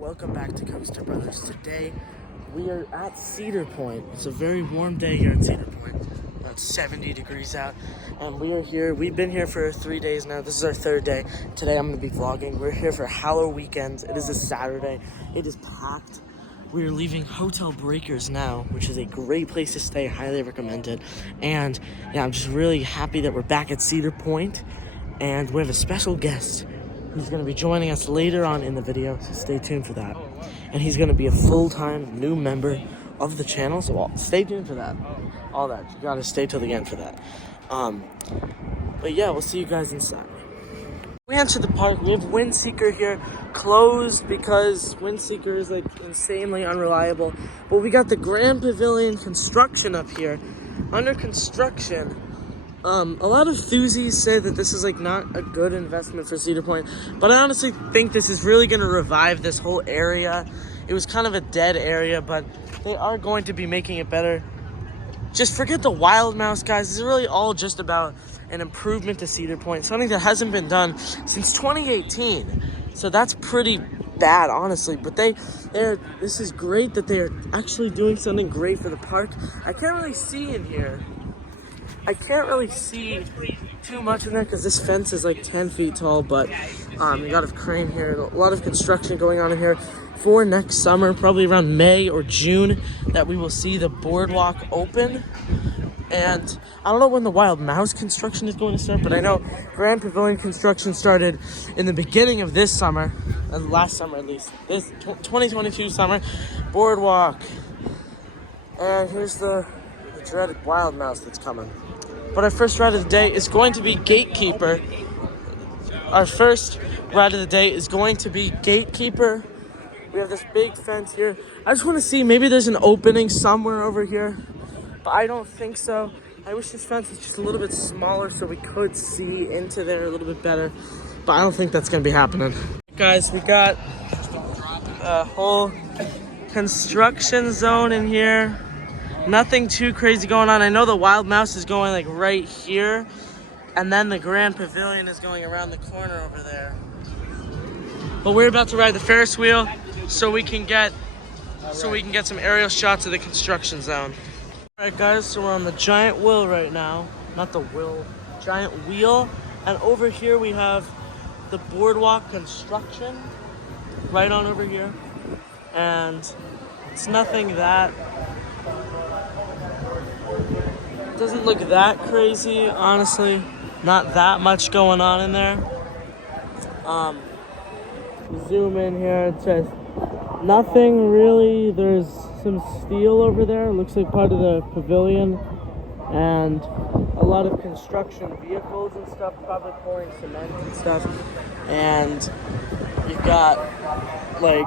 Welcome back to Coaster Brothers. Today we are at Cedar Point. It's a very warm day here at Cedar Point. About 70 degrees out. And we are here. We've been here for 3 days now. This is our third day. Today I'm going to be vlogging. We're here for Halloweekends. It is a Saturday. It is packed. We are leaving Hotel Breakers now, which is a great place to stay. Highly recommended. And yeah, I'm just really happy that we're back at Cedar Point. And we have a special guest. He's going to be joining us later on in the video, so stay tuned for that. And he's going to be a full-time new member of the channel, so stay tuned for that. All that. You got to stay till the end for that. But yeah, we'll see you guys inside. We entered the park. We have Windseeker here, closed because Windseeker is like insanely unreliable. But we got the Grand Pavilion construction up here, under construction. A lot of enthusiasts say that this is like not a good investment for Cedar Point, but I honestly think this is really going to revive this whole area. It was kind of a dead area, but they are going to be making it better. Just forget the Wild Mouse, guys. This is really all just about an improvement to Cedar Point, something that hasn't been done since 2018. So that's pretty bad, honestly. But this is great that they are actually doing something great for the park. I can't really see in here. I can't really see too much in there because this fence is like 10 feet tall, but you got a crane here, a lot of construction going on in here for next summer, probably around May or June, that we will see the boardwalk open. And I don't know when the Wild Mouse construction is going to start, but I know Grand Pavilion construction started in the beginning of this summer, last summer at least, this 2022 summer, boardwalk. And here's the dreaded Wild Mouse that's coming. But our first ride of the day is going to be Gatekeeper. Our first ride of the day is going to be Gatekeeper. We have this big fence here. I just want to see, maybe there's an opening somewhere over here, but I don't think so. I wish this fence was just a little bit smaller so we could see into there a little bit better, but I don't think that's going to be happening. Guys, we got a whole construction zone in here. Nothing too crazy going on. I know the Wild Mouse is going like right here, and then the Grand Pavilion is going around the corner over there. But we're about to ride the Ferris wheel so we can get some aerial shots of the construction zone. All right, guys, so we're on the giant wheel right now. Not the wheel, giant wheel. And over here we have the boardwalk construction right on over here. And it's nothing that doesn't look that crazy, honestly. Not that much going on in there. Zoom in here, it says nothing really. There's some steel over there, looks like part of the pavilion, and a lot of construction vehicles and stuff, probably pouring cement and stuff. And you've got like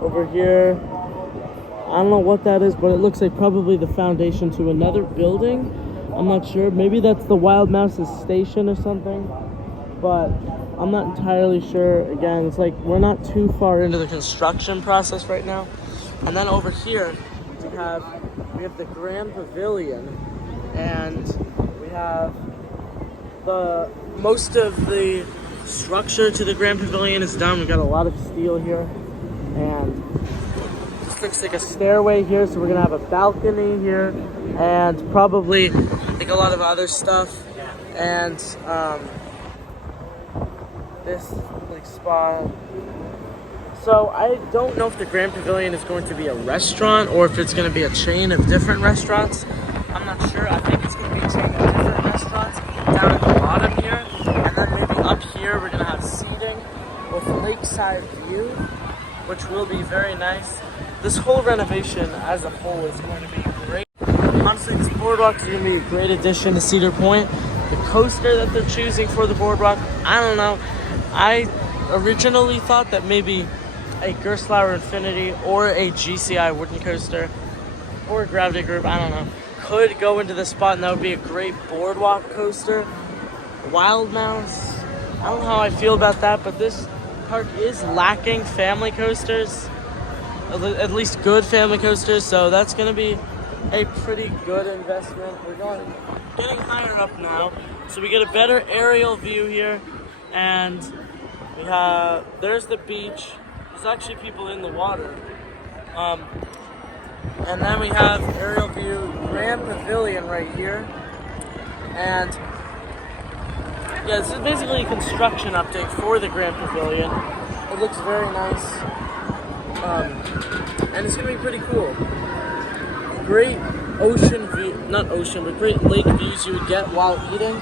over here, I don't know what that is, but it looks like probably the foundation to another building. I'm not sure. Maybe that's the Wild Mouse's station or something, but I'm not entirely sure. Again, it's like we're not too far into the construction process right now. And then over here, we have the Grand Pavilion, and we have most of the structure to the Grand Pavilion is done. We've got a lot of steel here, and looks like a stairway here, so we're gonna have a balcony here and probably like a lot of other stuff, and this like spot. So I don't know if the Grand Pavilion is going to be a restaurant or if it's going to be a chain of different restaurants. I'm not sure. I think it's going to be a chain of different restaurants down at the bottom here, and then maybe up here we're going to have seating with lakeside view, which will be very nice. This whole renovation as a whole is going to be great. Honestly, this boardwalk is going to be a great addition to Cedar Point. The coaster that they're choosing for the boardwalk, I don't know. I originally thought that maybe a Gerstlauer Infinity or a GCI wooden coaster or a Gravity Group, I don't know, could go into the spot, and that would be a great boardwalk coaster. Wild Mouse, I don't know how I feel about that, but this park is lacking family coasters. At least good family coasters, so that's going to be a pretty good investment. We're getting higher up now, so we get a better aerial view here, and we have, there's the beach. There's actually people in the water. And then we have aerial view Grand Pavilion right here. And yeah, this is basically a construction update for the Grand Pavilion. It looks very nice. And it's gonna be pretty cool. Great ocean view, not ocean, but great lake views you would get while eating.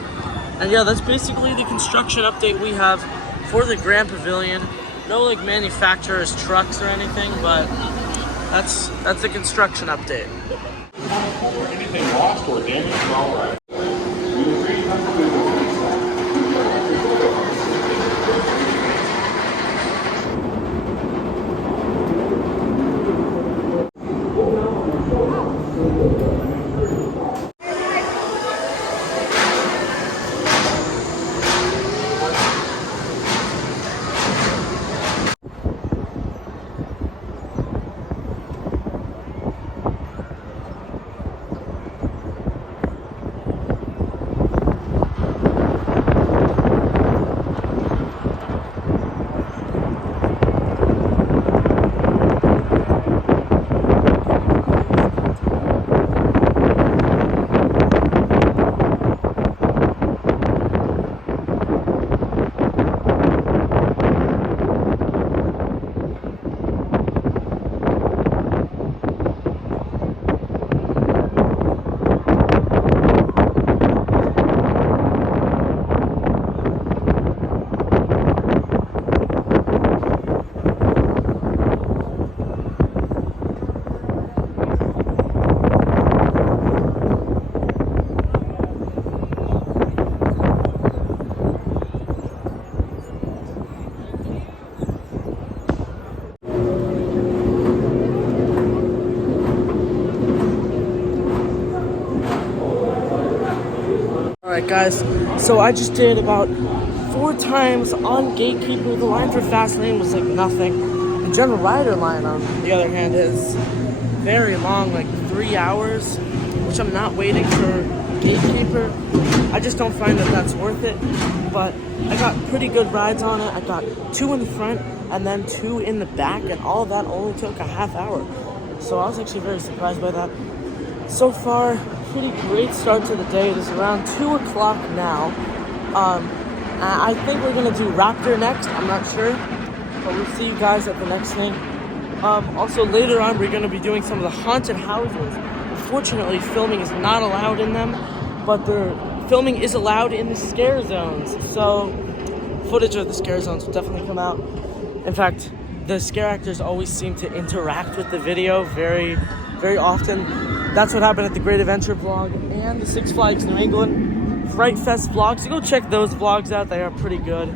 And yeah, that's basically the construction update we have for the Grand Pavilion. No like manufacturer's trucks or anything, but that's the construction update. Anything lost or damaged, all right. Alright guys, so I just did about 4 times on Gatekeeper. The line for fast lane was like nothing. The general rider line, on the other hand, is very long, like 3 hours, which I'm not waiting for Gatekeeper. I just don't find that that's worth it, but I got pretty good rides on it. I got 2 in the front and then 2 in the back, and all of that only took a half hour. So I was actually very surprised by that. So far, pretty great start to the day. It is around 2 o'clock now. I think we're gonna do Raptor next. I'm not sure, but we'll see you guys at the next thing. Also later on, we're gonna be doing some of the haunted houses. Unfortunately, filming is not allowed in them, but the filming is allowed in the scare zones. So footage of the scare zones will definitely come out. In fact, the scare actors always seem to interact with the video very, very often. That's what happened at the Great Adventure vlog and the Six Flags New England Fright Fest vlogs. So go check those vlogs out. They are pretty good.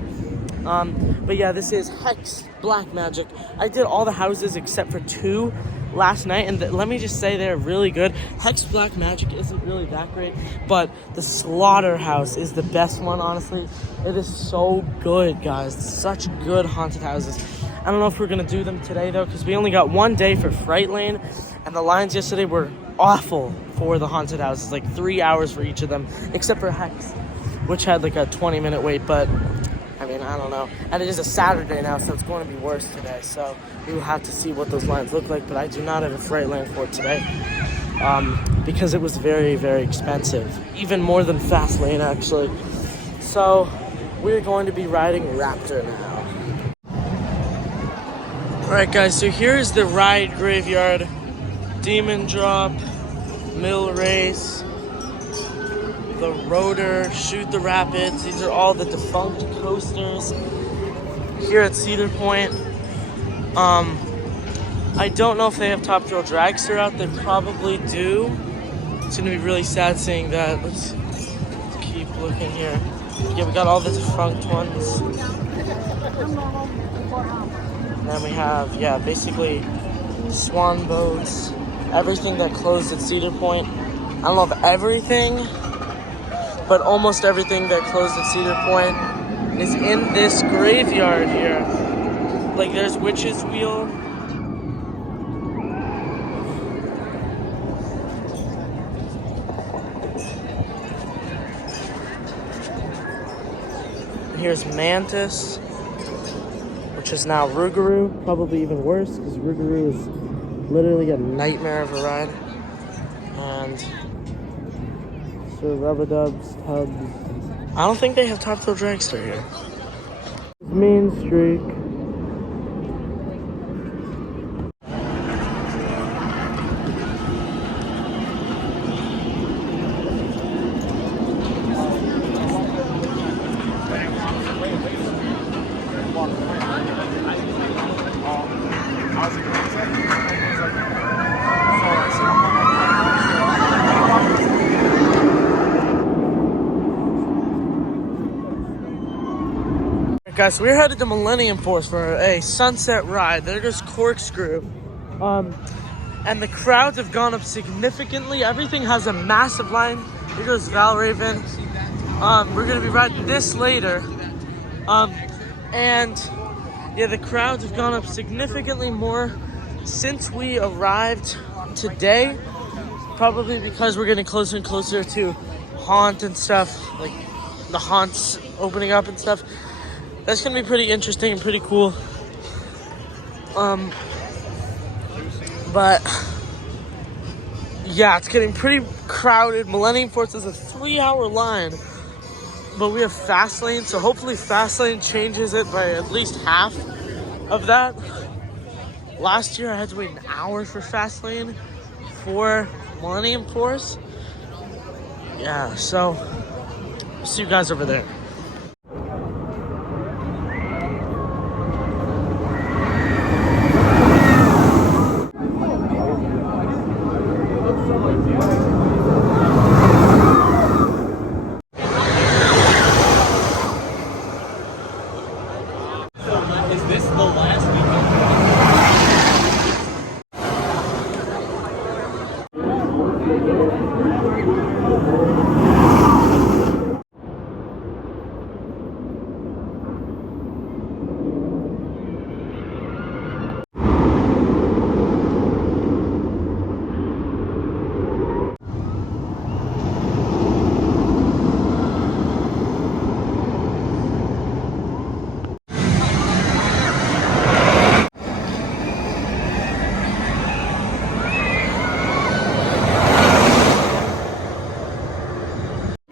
But yeah, this is Hex Black Magic. I did all the houses except for 2 last night, and let me just say they're really good. Hex Black Magic isn't really that great, but the Slaughterhouse is the best one, honestly. It is so good, guys. Such good haunted houses. I don't know if we're gonna do them today though, because we only got 1 day for Fright Lane, and the lines yesterday were awful for the haunted houses, like 3 hours for each of them, except for Hex, which had like a 20-minute wait. But I mean, I don't know. And it is a Saturday now, so it's going to be worse today. So we will have to see what those lines look like. But I do not have a Fright Lane for today, because it was very, very expensive, even more than Fast Lane actually. So we're going to be riding Raptor now. Alright guys, so here's the ride graveyard. Demon Drop, Mill Race, the Rotor, Shoot the Rapids. These are all the defunct coasters here at Cedar Point. I don't know if they have Top Thrill Dragster out. They probably do. It's gonna be really sad seeing that. Let's keep looking here. Yeah, we got all the defunct ones. And then we have, yeah, basically swan boats, everything that closed at Cedar Point. I don't know if everything, but almost everything that closed at Cedar Point is in this graveyard here. Like there's Witch's Wheel. Here's Mantis, which is now Rougarou. Probably even worse because Rougarou is literally a nightmare of a ride. And so rubber dubs, tubs. I don't think they have Top Thrill Dragster here. Mean Streak. Guys, we're headed to Millennium Force for a sunset ride. There goes Corkscrew. And the crowds have gone up significantly. Everything has a massive line. Here goes Valraven. We're gonna be riding this later. And yeah, the crowds have gone up significantly more since we arrived today. Probably because we're getting closer and closer to Haunt and stuff, like the Haunts opening up and stuff. That's gonna be pretty interesting and pretty cool. But yeah, it's getting pretty crowded. Millennium Force is a 3-hour line, but we have Fastlane, so hopefully Fastlane changes it by at least half of that. Last year I had to wait an hour for Fastlane for Millennium Force. Yeah, so see you guys over there.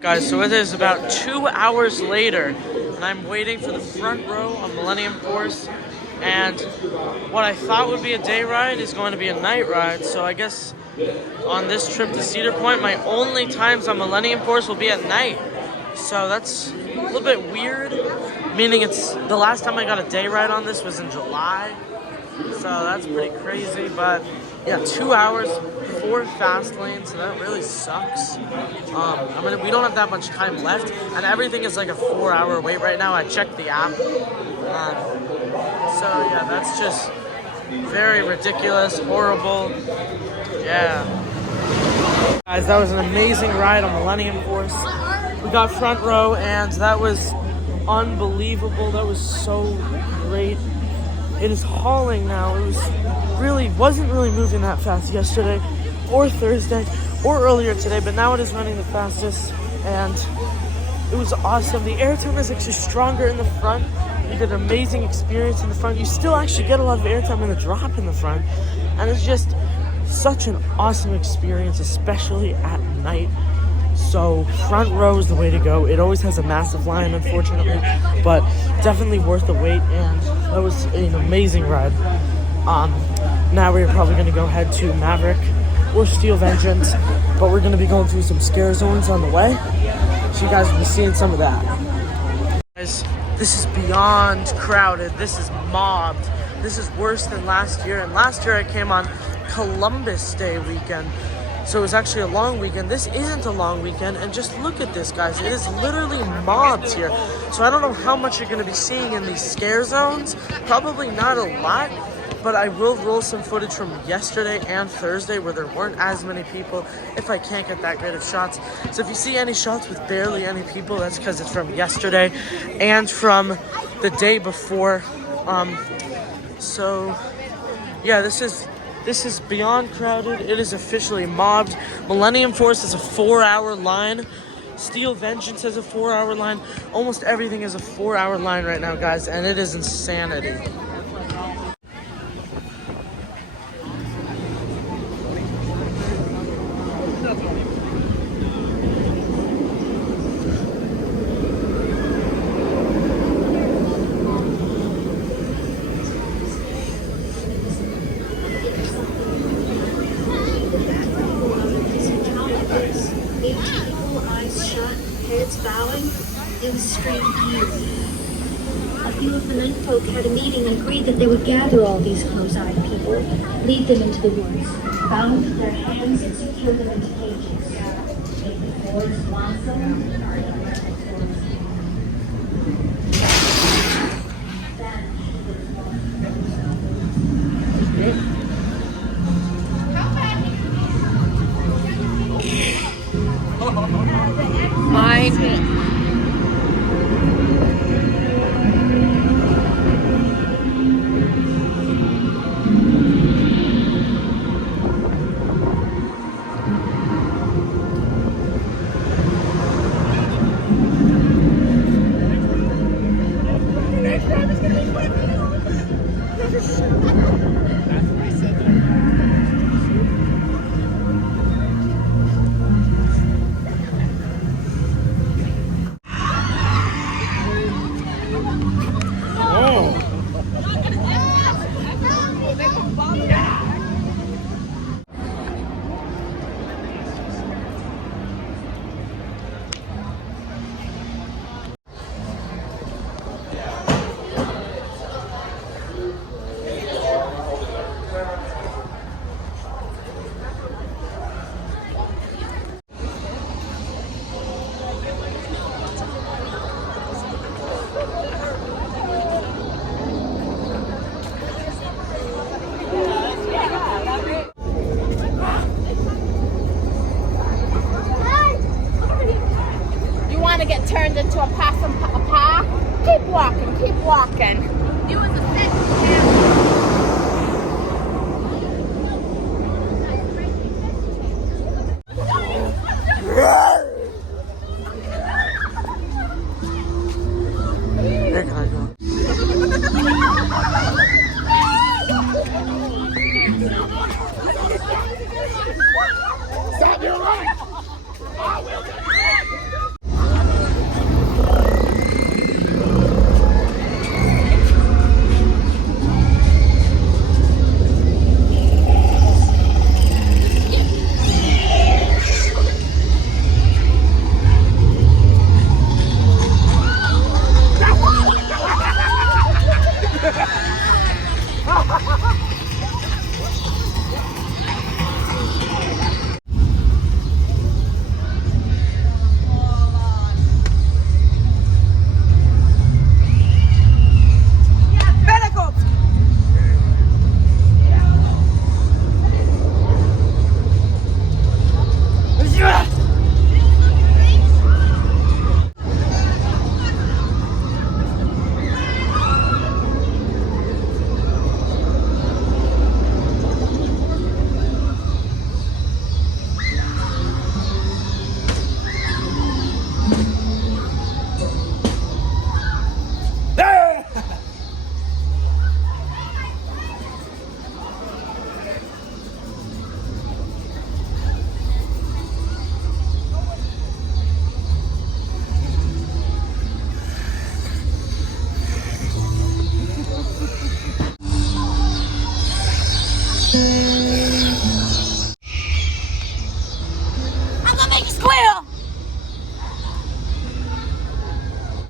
Guys, so it is about 2 hours later, and I'm waiting for the front row of Millennium Force, and what I thought would be a day ride is going to be a night ride, so I guess on this trip to Cedar Point, my only times on Millennium Force will be at night, so that's a little bit weird, meaning it's the last time I got a day ride on this was in July, so that's pretty crazy, but yeah, 2 hours, 4 fast lanes, so that really sucks. We don't have that much time left, and everything is like a 4-hour wait right now. I checked the app. So yeah, that's just very ridiculous, horrible. Yeah. Guys, that was an amazing ride on Millennium Force. We got front row, and that was unbelievable. That was so great. It is hauling now. It wasn't really moving that fast yesterday or Thursday or earlier today, but now it is running the fastest, and it was awesome. The airtime is actually stronger in the front. You get an amazing experience in the front. You still actually get a lot of airtime in the drop in the front, and it's just such an awesome experience, especially at night. So front row is the way to go. It always has a massive line, unfortunately, but definitely worth the wait, and that was an amazing ride. Now we're probably going to go head to Maverick or Steel Vengeance, but we're going to be going through some scare zones on the way, so you guys will be seeing some of that. Guys, this is beyond crowded. This is mobbed. This is worse than last year, and last year I came on Columbus Day weekend, so it was actually a long weekend. This isn't a long weekend, and just look at this, guys. It is literally mobbed here. So I don't know how much you're going to be seeing in these scare zones. Probably not a lot, but I will roll some footage from yesterday and Thursday where there weren't as many people if I can't get that great of shots. So if you see any shots with barely any people, that's because it's from yesterday and from the day before. So yeah, this is beyond crowded. It is officially mobbed. Millennium Force is a 4-hour line, Steel Vengeance has a 4-hour line. Almost everything is a 4-hour line right now, guys, and it is insanity. Eyes shut, heads bowing, it was straight eerie. A few of the men folk had a meeting and agreed that they would gather all these close-eyed people, lead them into the woods, bound their hands and secure them into cages. Make the forest lonesome. Mine. Get turned into a possum paw. Keep walking, keep walking. You was a There can I go? Stop your running! I will get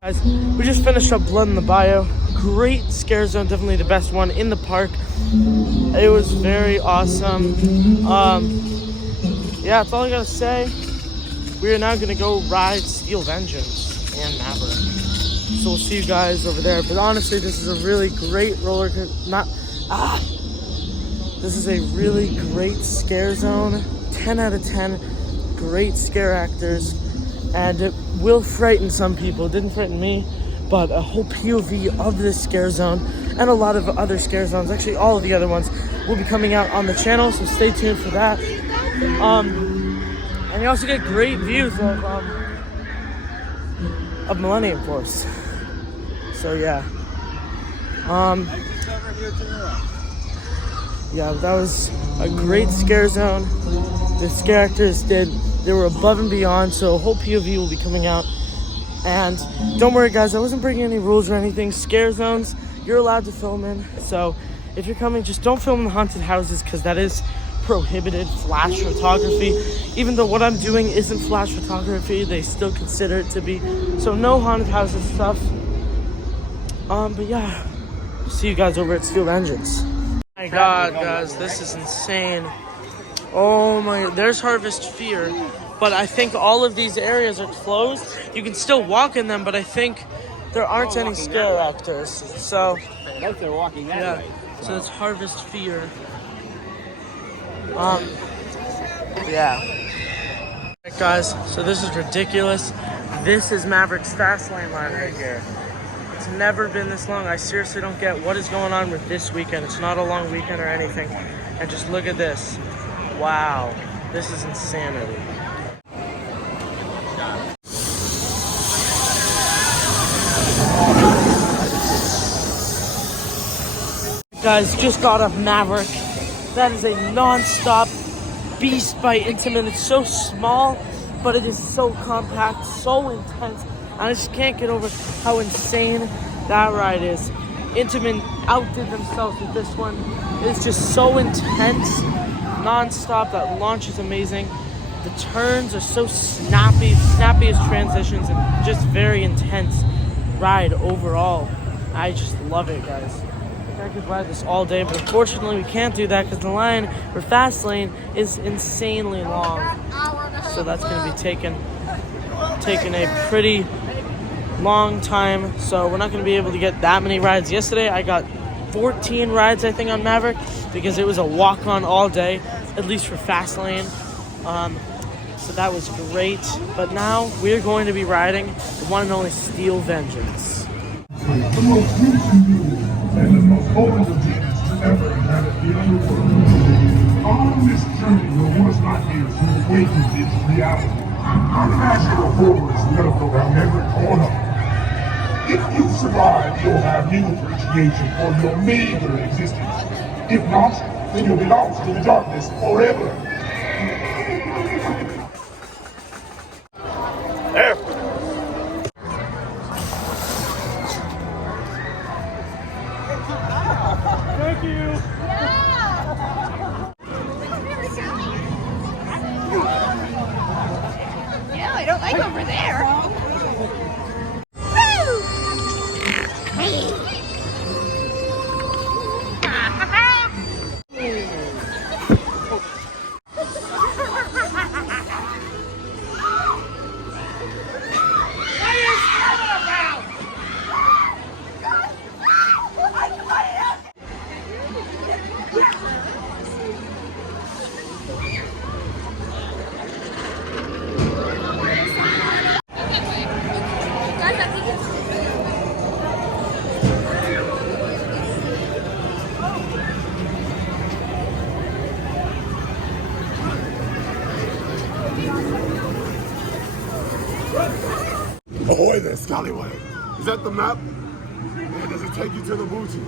Guys, we just finished up Blood in the Bayou. Great scare zone, definitely the best one in the park. It was very awesome. Yeah, that's all I gotta say. We are now gonna go ride Steel Vengeance and Maverick. So we'll see you guys over there. But honestly, this is a really great roller coaster. This is a really great scare zone. 10 out of 10. Great scare actors. And it will frighten some people. It didn't frighten me, but a whole POV of this scare zone and a lot of other scare zones, actually all of the other ones, will be coming out on the channel, so stay tuned for that. And you also get great views of of Millennium Force. So yeah. Yeah, that was a great scare zone. The scare actors they were above and beyond, so a whole POV will be coming out. And don't worry guys, I wasn't breaking any rules or anything. Scare zones, you're allowed to film in. So if you're coming, just don't film in the haunted houses because that is prohibited flash photography. Even though what I'm doing isn't flash photography, they still consider it to be. So no haunted houses stuff. But yeah, see you guys over at Steel Engines. My God, guys, this is insane. Oh my, there's Harvest Fear, but I think all of these areas are closed. You can still walk in them, but I think there aren't any scare actors. So, Like they're walking that yeah, way. so it's Harvest Fear. Yeah. Alright guys, so this is ridiculous. This is Maverick's fast lane line right here. It's never been this long. I seriously don't get what is going on with this weekend. It's not a long weekend or anything. And just look at this. Wow, this is insanity. Guys, just got off Maverick. That is a non-stop beast by Intamin. It's so small, but it is so compact, so intense. I just can't get over how insane that ride is. Intamin outdid themselves with this one. It's just so intense, non-stop. That launch is amazing. The turns are so snappiest transitions, and just very intense ride overall. I just love it, guys. I could ride this all day, but unfortunately we can't do that because the line for fast lane is insanely long. So that's going to be taking a pretty long time. So we're not going to be able to get that many rides. Yesterday I got 14 rides, I think, on Maverick because it was a walk-on all day, at least for fast lane. So that was great. But now we're going to be riding the one and only Steel Vengeance. The most beautiful and the most vulnerable demons to ever inhabit the underworld. On this journey, your worst nightmares will awaken into reality. Unnatural horrors lurk around every corner. If you survive, you'll have new appreciation for your meager existence. If not, then you'll be lost in the darkness forever. There. Thank you. Yeah, I don't like over there. Ahoy there, Scallywag. Is that the map? Or does it take you to the booty?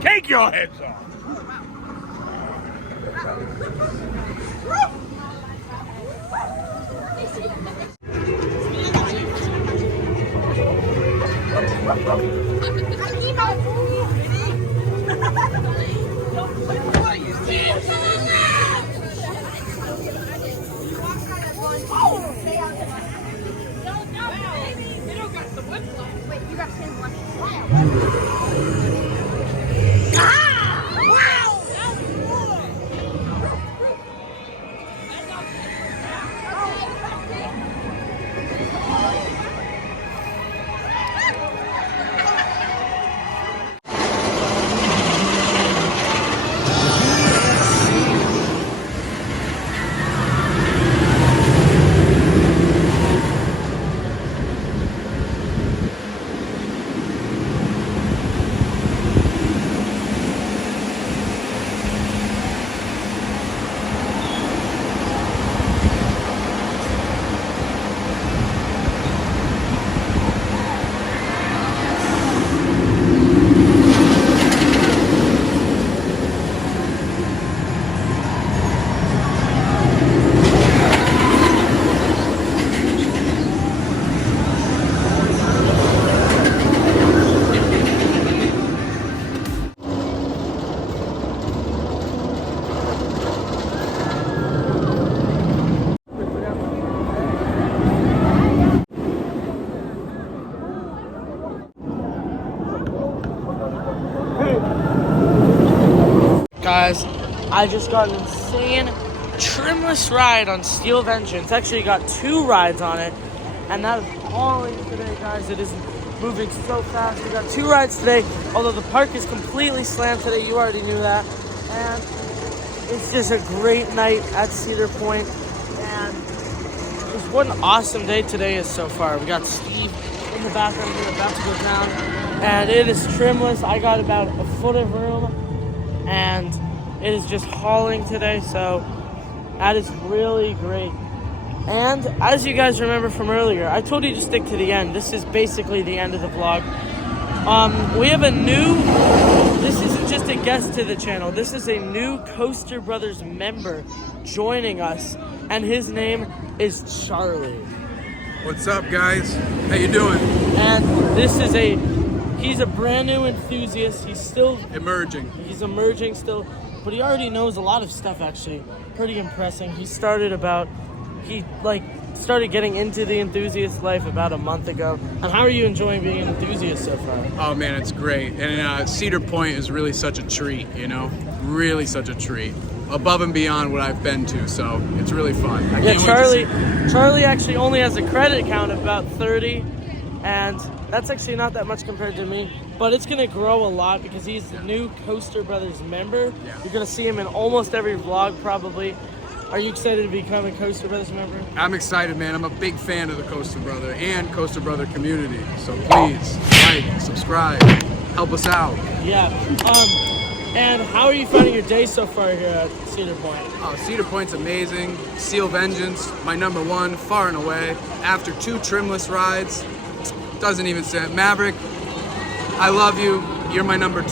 Take your heads off. guys, I just got an insane trimless ride on Steel Vengeance. Actually got 2 rides on it, and that is hauling today, guys. It is moving so fast. We got 2 rides today, although the park is completely slammed today. You already knew that. And it's just a great night at Cedar Point, and just what an awesome day today is so far. We got Steve in the background here about to go down, and it is trimless. I got about a foot of room, and it is just hauling today, so that is really great. And as you guys remember from earlier, I told you to stick to the end. This is basically the end of the vlog. We have a new, this isn't just a guest to the channel, this is a new Coaster Brothers member joining us, and his name is Charlie. What's up, guys? How you doing? And he's a brand new enthusiast. He's still Emerging. He's emerging still, but he already knows a lot of stuff, actually. Pretty impressive. He started getting into the enthusiast life about a month ago. And how are you enjoying being an enthusiast so far? Oh man, it's great. And Cedar Point is really such a treat, you know? Really such a treat. Above and beyond what I've been to, so it's really fun. Yeah, Charlie actually only has a credit count of about 30, and that's actually not that much compared to me, but it's gonna grow a lot because he's the new Coaster Brothers member. Yeah. You're gonna see him in almost every vlog probably. Are you excited to become a Coaster Brothers member? I'm excited, man. I'm a big fan of the Coaster Brother and Coaster Brother community. So please, like, subscribe, help us out. Yeah. And how are you finding your day so far here at Cedar Point? Oh, Cedar Point's amazing. Steel Vengeance, my number 1, far and away. After 2 trimless rides, doesn't even say it. Maverick, I love you. You're my number 2.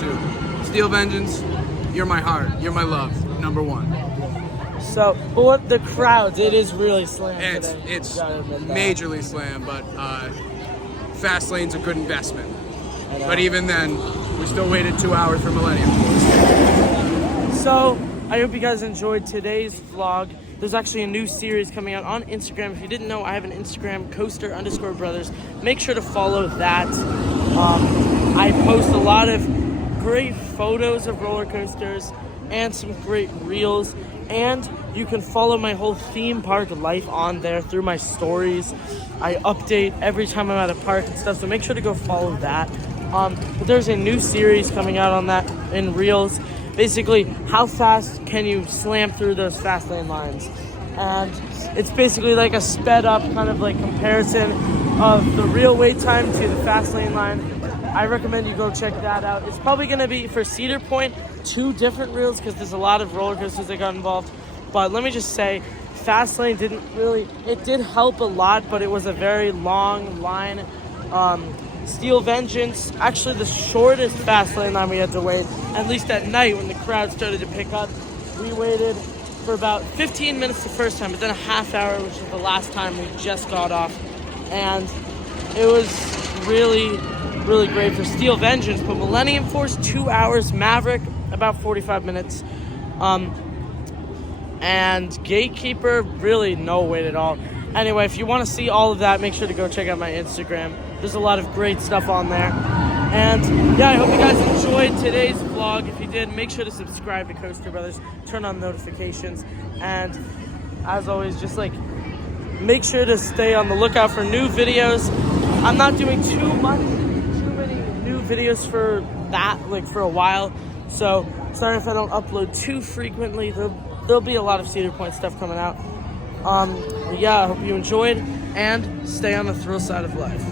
Steel Vengeance, you're my heart. You're my love. Number 1. So, but what the crowds, it is really slammed today. It's You gotta admit that. majorly slammed, but fast lane's a good investment. But even then, we still waited 2 hours for Millennium. So, I hope you guys enjoyed today's vlog. There's actually a new series coming out on Instagram. If you didn't know, I have an Instagram, Coaster_Brothers. Make sure to follow that. I post a lot of great photos of roller coasters and some great reels. And you can follow my whole theme park life on there through my stories. I update every time I'm at a park and stuff, so make sure to go follow that. But there's a new series coming out on that in reels. Basically, how fast can you slam through those fast lane lines? And it's basically like a sped up kind of like comparison of the real wait time to the fast lane line. I recommend you go check that out. It's probably going to be, for Cedar Point, 2 different reels because there's a lot of roller coasters that got involved. But let me just say, Fastlane it did help a lot, but it was a very long line. Steel Vengeance, actually the shortest Fastlane line we had to wait, at least at night when the crowd started to pick up. We waited for about 15 minutes the first time, but then a half hour, which is the last time we just got off. And it was really great for Steel Vengeance, but Millennium Force 2 hours, Maverick about 45 minutes, and Gatekeeper really no wait at all. Anyway, if you want to see all of that, make sure to go check out my Instagram. There's a lot of great stuff on there. And yeah, I hope you guys enjoyed today's vlog. If you did, make sure to subscribe to Coaster Brothers, turn on notifications, and as always, just make sure to stay on the lookout for new videos. I'm not doing too many new videos for that, for a while. So sorry if I don't upload too frequently. There'll be a lot of Cedar Point stuff coming out. But yeah, I hope you enjoyed, and stay on the thrill side of life.